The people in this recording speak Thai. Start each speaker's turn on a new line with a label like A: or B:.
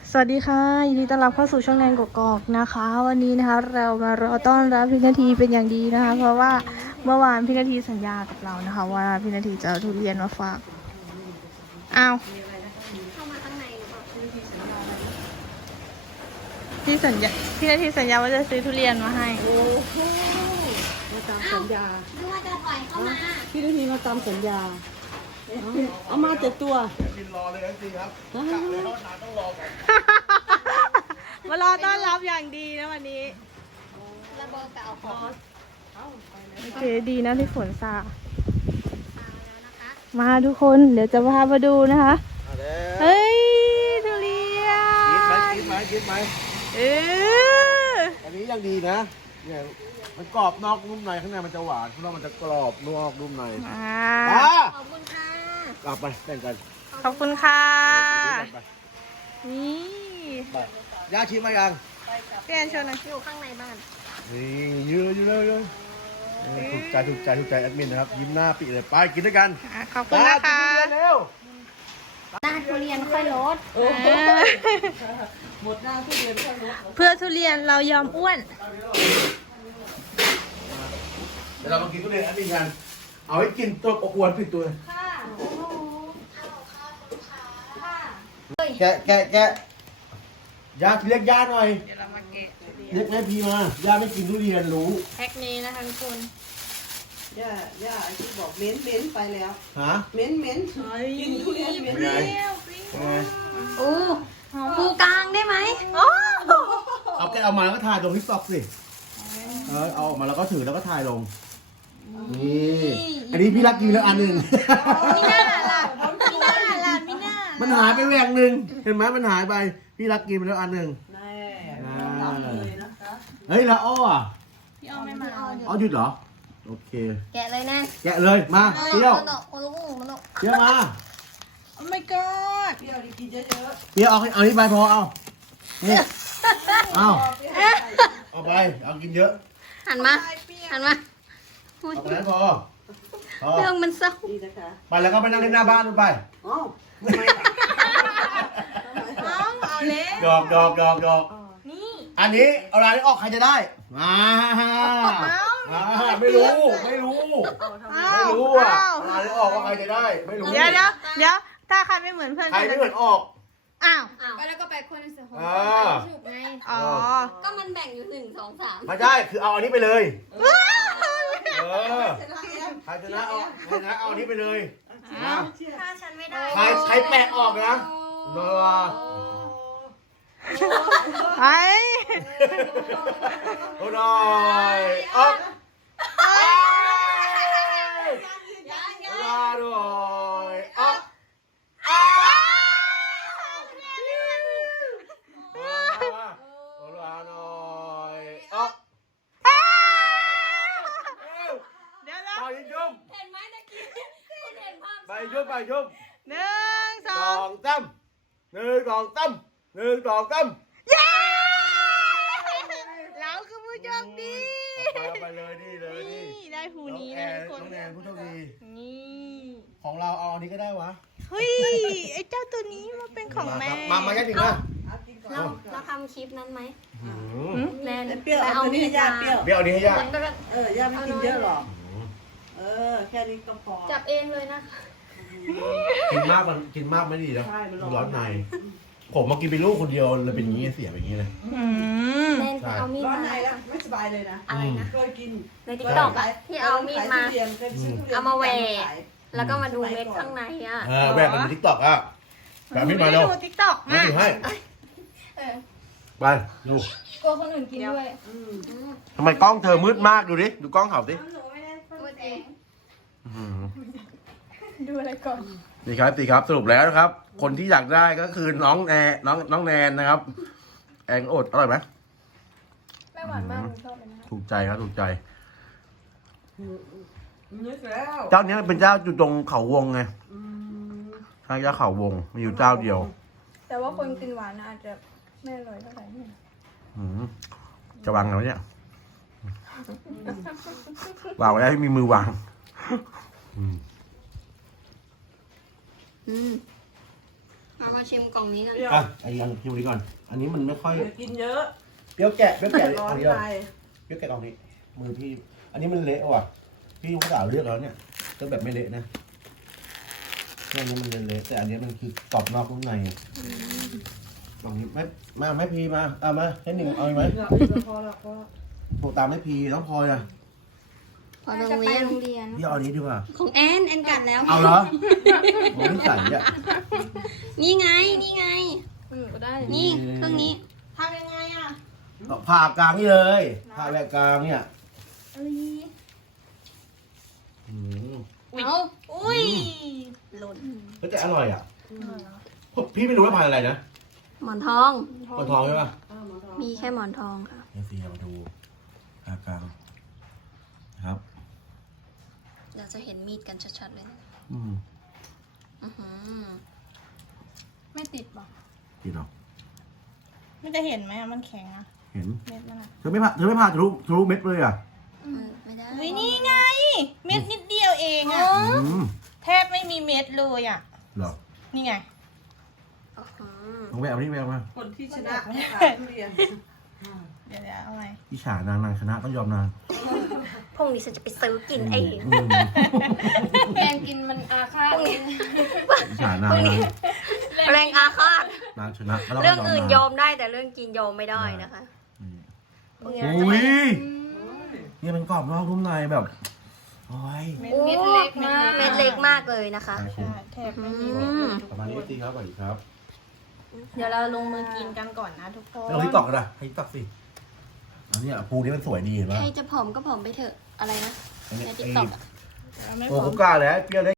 A: สวัสดีค่ะยินดีต้อนรับเข้าสู่ช่องแนนกกอกนะคะ วันนี้นะคะเรามารอต้อนรับพี่นาทีเป็นอย่างดีนะคะ เพราะว่าเมื่อวานพี่นาทีสัญญากับเรานะคะ ว่าพี่นาทีจะเอาทุเรียนมาฝากอ้าวเข้ามาข้างในหรือเปล่าพี่นาทีสัญญาว่าจะซื้อทุเรียนมาให้
B: โอ้โหมาตามสัญญา
C: นึกว่าจะถอยเข้ามา
B: พี่นาทีมาตามสัญญา เอามาเจ็ดตัว
D: กินรอเลยจริงครับ
B: ฮะ
D: กะเลยเขานานต้องรอก่อน
A: มารอต้อนรับอย่างดีนะวันนี้
C: ระเบิดกับเอาของ
A: โอเคดีนะที่ฝนซา
C: มาแล้วนะคะ
A: มาทุกคนเดี๋ยวจะพามาดูนะคะ
D: มาแล้ว
A: เฮ้ยทุเรีย
D: กินไหม
A: น
D: กินไหม
A: เออ
D: อันนี้ยังดีนะเนี่ยมันกรอบนอกนุ่มในข้างในมันจะหวานข้างนอกมันจะกรอบนอกนุ่มใน
A: อ่า
C: ขอบคุณค่ะ
D: กลับไปแบ่งกัน
A: ขอบคุณค่ะ
D: ไป
A: นี่
D: ไปย่าชิมมายัง
A: พี่แอนชวนหน่อย
C: อยู่ข้างในบ้าน
D: นี่ยืนอยู่เลยถูกใจแอดมินนะครับยิ้มหน้าปิเลยไปกินด้วยกัน
A: อ่ะขอบคุณนะคะ
D: กินเร็ว
C: หน้าทุเรียนค่อยลด
B: หมดหน้าทุเรียนแล้ว
A: เพื่อทุเรียนเรายอมอ้วน
D: เดี๋ยวเรามากินทุเรียนแอดมินกันเอาให้กินตัวอ้วนผิดตัวแกะย่าเรียกย่าหน่อย
A: เดี๋ยวเรามาเกะ
D: เรียกแม่พีมาย่าไม่กินทุเรียนรู้
A: แพ็คนี้นะคะทุกคน
B: ย่าไอ้ที่บอกเม้นไปแล้ว
D: ฮะ
B: เม้นกินทุเรียนเม้น
D: เป็นไง
C: โอ้ปูกลางได้ไหม
D: เอาแกเอามาแล้วก็ถ่ายลงทิกตอกสิเอาออกมาแล้วก็ถือแล้วก็ถ่ายลงนี่อันนี้พี่รักกินแล้วอันหนึ่ง
A: มีหน้าล่ะมีหน้า
D: มันหายไปแหวกหนึ่งเห็นไหมมันหายไปพี่รักกินไปแล้วอันหนึ่ง
B: แน่รับเลยนะคะ
D: เฮ้ยแล้วอ้ออ่ะ
A: พี่อ้อมไม่มา
D: อ้อหยุดเหรอโอเค
C: แกะเลยนะ
D: แกะเลยมาเปรี้ยว
C: โอ้โหโอ้โห
D: เปรี้ยวมา
A: โอ้ my god
B: เปรี้ยวดีกินเยอะ
D: เปรี้ยวเอานี่ไปพอเอานี่เอาเอาไปเอากินเยอะ
C: หันมาอุ๊ย
D: เอาไปนั้นพอ
C: เรื่องมันเศร้า
B: ๆดีนะคะ
D: ไปแล้วก็ไปนั่งเล่นหน้าบ้านนู่นไป
B: อ๋อทำไมล่ะ
A: เอาเลย
D: ดอกอันนี้เอาอะไรออกใครจะได้ไม่รู้อ่ะอะไรออกว่าใครจะได้ไม่รู้
A: เดี๋ยวถ้าใครไม่เหมือนเพื่อน
D: ใครไม่เหมือนออก
A: อ้าว
C: ก็แล้วก็ไปคนในเสือของ
D: อ่า
C: ถูกไง
A: อ๋อ
C: ก็มันแบ่งอยู่1 2 3
D: ไม่ได้คือเอาอันนี้ไปเลยใครชนะเอาอันนี้ไปเลยนะ
C: ถ้าฉันไม่ได้
D: ใครแปะออกนะรอ
A: ไป
D: โอ้หน่อยออกรอด้วยออกโอ้รอหน่อยออก
A: เดี๋ยว
D: ไปยุ่ม
C: เห็นไหมตะกี้คุณเห็นภาพ
D: ไปยุ่ม
A: หนึ่งส
D: ส
A: อ
D: อง งตั้ม1 2 ตั้ม1 2 ตั้ม
A: เย้เราคือผู้โชคดี
D: เอาไปเลยนี่เลยนี่
A: นี่ได้หู
D: น้อง
A: นี้
D: แอ
A: นะ
D: น
A: ทุกค
D: น้
A: น
D: องแอนผู้โชคดี
A: นี่
D: ของเราเอาอันนี้ก็ได้วะ
A: เฮ้ยไอ้เจ้าตัวนี้มันเป็นของแม่
D: มาแค่ถึงนะ
B: เอากินก่อน
C: เราทำคลิปนั้นไหม
D: อืม
C: แนน
B: เปรี้ยวเอาตัวนี้ให้ย่าเปรี้ยว
D: เบี้ยวอันนี้ให้ยาก
B: ย่าไม่กินเยอะหรอกแค่นี้ก็พอ
C: จับเองเลยนะคะ
D: กินมากไม่ดีนะ
B: ใช่มัน
D: ร้อนในผมมากินเป็นลูกคนเดียวเลยเป็นอย่างนี้เสียเป็นอย่างนี้เลย
A: อืม
C: แนนไปเอามีด
B: ร้อน
C: มา
B: ในแล้วไม่สบายเลยนะ
C: อะไรนะ
B: เคยกิน
C: ในติ๊กต็อกที่เอามีดมา เอามาแหวก
B: ขาย
C: แล้วก็มาดูเม็ดข้างในอ่ะ
D: แหวกมันทิกตอกอ่ะแบบนี้มาเร็ว
A: ดูติ๊กต็อก
D: ไม่
A: มา
D: ถือให้
C: เออ
D: ไปดู
C: กลัวคนอื่นกินด้วย
D: ทำไมกล้องเธอมืดมากดูดิดูกล้องเขาสิ
C: พูดเอง
A: ดูอะไรก่อน
D: นี่ครับสรุปแล้วนะครับ คนที่อยากได้ก็คือน้องแนนนะครับแองอดอร่อยไหม
A: ไม่หวานมากชอบเลยนะ
D: ถูกใจครับถูกใจ
B: นึกแล้ว
D: เจ้านี้เป็นเจ้าอยู่ตรงเขาวงไงใช่เจ้าเขาวงมีอยู่เจ้าเดียว
A: แต่ว่าคนกินหวานอาจจะไม่อร่อยเท่าไหร่นี่
D: จะวางแล้วเนี่ยวางไว้ได้ที่มีมือวาง
C: อืมมาชิมกล่องนี้กัน
B: เปรี้ยว
D: อ่ะไอ้ยังคิวนี้ก่อน อันนี้มันไม่ค่อย
B: อย่ากินเยอะ
D: เปรี้ยวแกะเปรี้ยวแกะ
B: ร้อ
D: เอา
B: น
D: เดียว
B: ไป
D: เปรี้ยวแกะตรงนี้ มือพี่ อันนี้มันเละว่ะ พี่ยุ้งสาวเลือกแล้วเนี่ยก็แบบไม่เละนะเนี่ยอันนี้มันเละๆแต่อันนี้มันคือกรอบนอกนุ่มในตรงนี้ไม่พีมาเอามาให้หนึ่งเอาไหม
B: เดี๋ยวพอแล้วพอ
D: โทรตามให้พีน้องพลอยนะ
C: พอโรงเรียน
D: พี่เอาอันนี้ดีกว่า
C: ของแอนกัดแล้ว
D: เอาเหรอผมไม่ใส่อ่ะ
C: นี่ไง
A: ก็ได้
C: นี่เครื่องนี้
A: ทำยังไงอ่ะ
D: ผ่ากลางนี่เลยผ่าแบบกลางเนี่ยอืม
C: เอา
A: อุ้ย
C: หล่น
D: ก็จะอร่อยอ่ะพี่ไม่รู้ว่าผ่าอะไรนะ
C: หมอนทอง
D: ปลาทองใช่ป่ะ
C: มีแค่หมอนทองค่ะ
D: เดี๋ยวซีมาดูผ่ากลางครับ
C: เราจะเห็นมีดกันชัดๆเลยนะ
D: อืม
C: อื้อหือ
A: ไม่ติดป่ะ
D: ดีเนาะ
A: มันจะเห็นไหมอะมันแข็งอะ
D: เห็น
A: เม็ดมันอะ
D: เธอไม่ผ่าทะลุเม็ดเลยอ่ะ
C: ไม่ได้
A: อุ้ยนี่ไง เม็ดนิดเดียวเองอะ
D: อืม
A: แทบไม่มีเม็ดเลยอะ
D: เหรอ
A: นี่ไง
C: อื้อหือ
D: ต้องแววนี่แววมา
B: คนที่ชนะขายทุเรียน
A: เดี๋ยวเอาไง
D: อิจฉานางชนะต้องยอมนาง
C: พรุ่งนี้ฉันจะไปซื้อกินเอง
D: อืม
C: แรงกินมันอาฆาต
D: อิจฉานาง
C: แรงอาฆาต
D: นางชนะก็ต้
C: เรื่องอื่นย
D: า
C: อมได้แต่เรื่องกินยอมไม่ได้นะคะพรุ่งนี้เราจะ
D: อุ้
C: ไป
D: ยนี่เป็นกรอบนอกนุ่มในแบบโอ้ย
A: เม็ด
C: โอ้
A: เม็ดเล็กมาก
C: เม็ดเล็กมากเลยนะคะ
D: ใช่คุ้ม
A: ใช่แทบไม่มี
C: อื
A: เม็ด
C: ม
A: เลย
D: ประมาณนี้จริงครับสวัสดีครับ
A: เดี๋ยวเราลงมือกินกันก่อนนะทุกคน
D: ไม่เอาที่ตอกกันนะให้ตอกสิอันนี้ภูนี้มันสวยดีเห็นปะ
C: ใครจะผอมก็ผอมไปเถอะ อะไรนะ
D: อันนี้
C: ใน
D: ไอ้
C: TikTok อะ
A: เราไม่
D: โอ้
A: พอ
D: ผมกล้าแล้วเปรี้ยวเลย